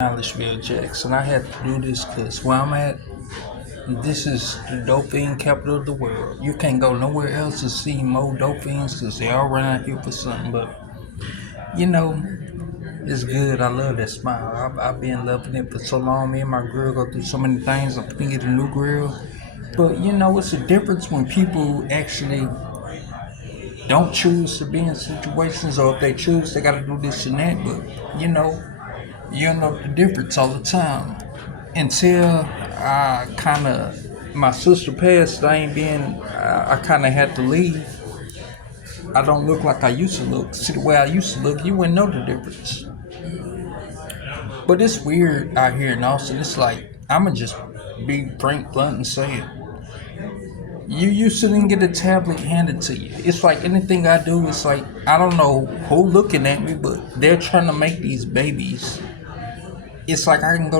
Nashville Jackson. I had to do this because where I'm at, this is the dopefiend capital of the world. You can't go nowhere else to see more dopefiends because they all around here for something. But you know, it's good. I love that smile. I've been loving it for so long. Me and my girl go through so many things. I'm putting it a new girl. But it's a difference when people actually don't choose to be in situations, or if they choose, they got to do this and that. But you know the difference all the time. Until I kind of, my sister passed, I kind of had to leave. I don't look like I used to look. See, the way I used to look, you wouldn't know the difference. But it's weird out here in Austin. It's like, I'ma just be frank, blunt, and say it. You used to then get a tablet handed to you. It's like anything I do, it's like, I don't know who looking at me, but they're trying to make these babies. It's like I used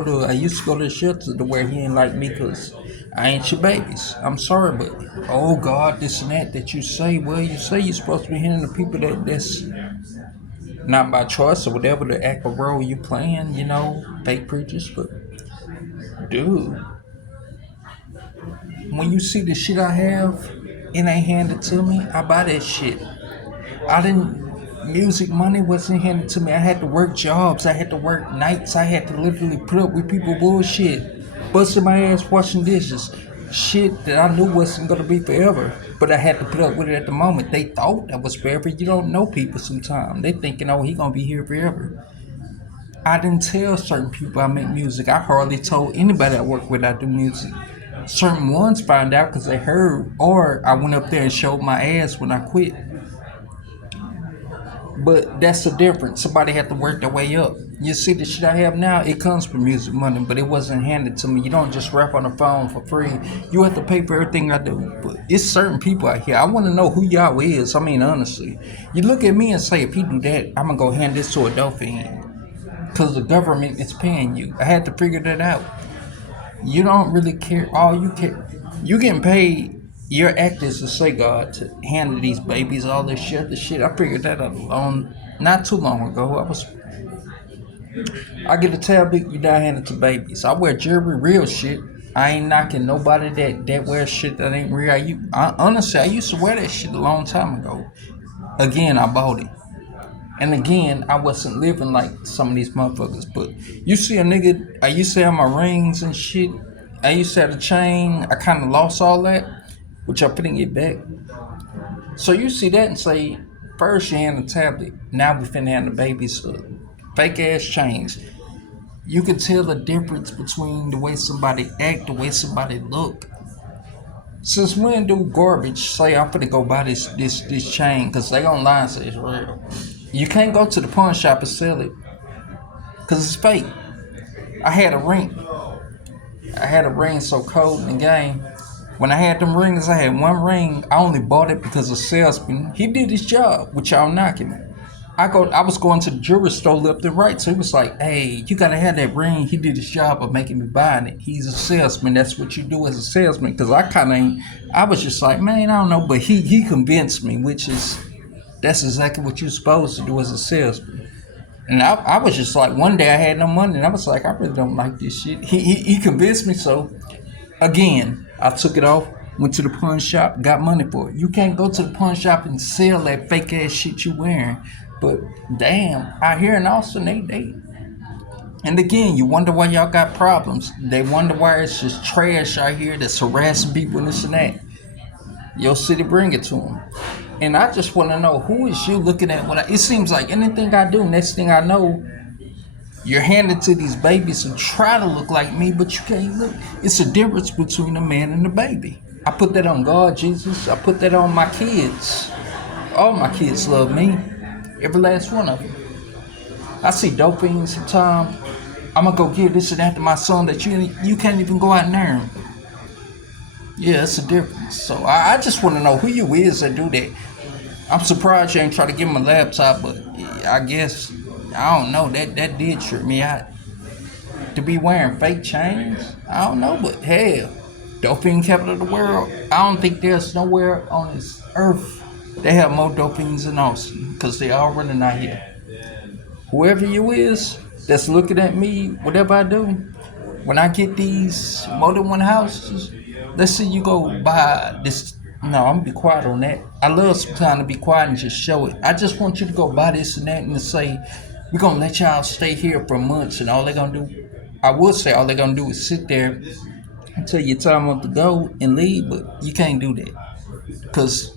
to go to the shelter to where he ain't like me because I ain't your babies. I'm sorry, but oh God, this and that you say. Well, you say you're supposed to be hearing the people that's not by choice or whatever the act or role you playing, fake preachers. But dude, when you see the shit I have, it ain't handed to me. I buy that shit. I didn't. Music money wasn't handed to me. I had to work jobs. I had to work nights. I had to literally put up with people bullshit, busting my ass washing dishes, shit that I knew wasn't gonna be forever. But I had to put up with it at the moment. They thought that was forever. You don't know people sometimes. They thinking, oh, he gonna be here forever. I didn't tell certain people I make music. I hardly told anybody I work with I do music. Certain ones found out because they heard, or I went up there and showed my ass when I quit. But that's the difference. Somebody had to work their way up. You see the shit I have now, it comes from music money, but it wasn't handed to me. You don't just rap on the phone for free. You have to pay for everything I do. But it's certain people out here. I want to know who y'all is. I mean, honestly. You look at me and say, if he do that, I'm going to go hand this to a dopefiend. Because the government is paying you. I had to figure that out. You don't really care. All you care, you getting paid. Your act is to say God to handle these babies all this shit. The shit I figured that out alone not too long ago. I get a tablet, you die handed to babies. I wear jewelry, real shit. I ain't knocking nobody that wears shit that ain't real. Honestly, I used to wear that shit a long time ago. Again, I bought it. And again, I wasn't living like some of these motherfuckers. But you see a nigga, I used to have my rings and shit. I used to have the chain. I kind of lost all that, which I finna get back. So you see that and say, first you hand the tablet, now we finna hand the babies fake ass chains. You can tell the difference between the way somebody act, the way somebody look. Since when do garbage say I'm finna go buy this chain, cause they online say it's real. You can't go to the pawn shop and sell it, cause it's fake. I had a ring. I had a ring so cold in the game. When I had them rings, I had one ring. I only bought it because a salesman, he did his job, which y'all knocking me. I was going to the jewelry store left and right, so he was like, "Hey, you gotta have that ring." He did his job of making me buying it. He's a salesman. That's what you do as a salesman. Cause I kind of ain't. I was just like, man, I don't know, but he convinced me, that's exactly what you're supposed to do as a salesman. And I was just like, one day I had no money, and I was like, I really don't like this shit. He convinced me, so again, I took it off, went to the pawn shop, got money for it. You can't go to the pawn shop and sell that fake ass shit you wearing. But damn, out here in Austin, they. And again, you wonder why y'all got problems. They wonder why it's just trash out here that's harassing people and this and that. Your city bring it to them. And I just want to know, who is you looking at? It seems like anything I do, next thing I know, you're handed to these babies who try to look like me, but you can't look. It's a difference between a man and a baby. I put that on God, Jesus. I put that on my kids. All my kids love me. Every last one of them. I see dope fiends sometimes. I'm going to go give this and that to my son that you can't even go out and earn. Yeah, it's a difference. So I just want to know who you is that do that. I'm surprised you ain't try to give him a laptop, but I guess, I don't know, that did trip me out. To be wearing fake chains? I don't know, but hell, dopefiend capital of the world. I don't think there's nowhere on this earth they have more dopefiends than Austin, because they all running out here. Whoever you is, that's looking at me, whatever I do, when I get these more than one houses, let's say you go buy this. No, I'm gonna be quiet on that. I love sometimes to be quiet and just show it. I just want you to go buy this and that and to say, we're gonna let y'all stay here for months and all they're gonna do. I would say all they're gonna do is sit there until your time up to go and leave, but you can't do that. Cause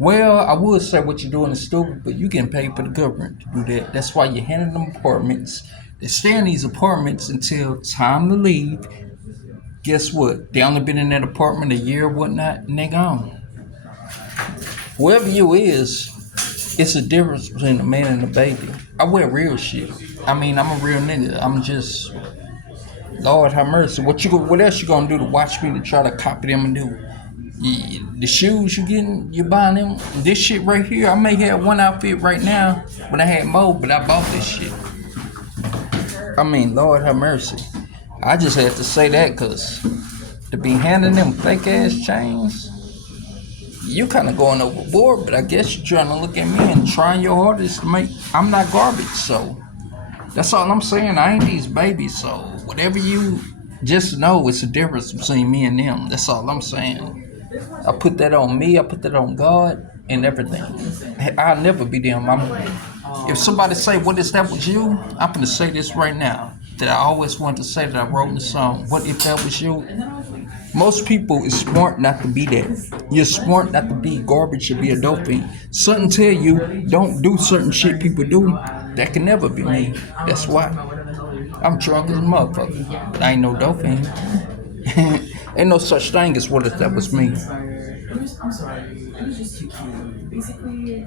well, I would say what you're doing is stupid, but you getting paid for the government to do that. That's why you're handing them apartments. They stay in these apartments until time to leave. Guess what? They only been in that apartment a year or whatnot, and they gone. Whoever you is, it's a difference between a man and a baby. I wear real shit. I mean, I'm a real nigga. I'm just, Lord have mercy. What else you gonna do to watch me to try to copy them and do? The shoes you buying them. This shit right here, I may have one outfit right now, but I had more, but I bought this shit. I mean, Lord have mercy. I just had to say that because to be handing them fake ass chains, you kind of going overboard, but I guess you're trying to look at me and trying your hardest to make. I'm not garbage, so that's all I'm saying. I ain't these babies, so whatever you just know, it's a difference between me and them. That's all I'm saying. I put that on me. I put that on God and everything. I'll never be them. If somebody say, "What is that with you?" I'm gonna say this right now that I always wanted to say that I wrote in the song. What if that was you? Most people is smart not to be that. You're smart not to be garbage or be a dopefiend. Something tell you don't do certain shit people do. That can never be me. That's why. I'm drunk as a motherfucker. I ain't no dopefiend. Ain't no such thing as what if that was me. I'm sorry. It was just too cute. Basically,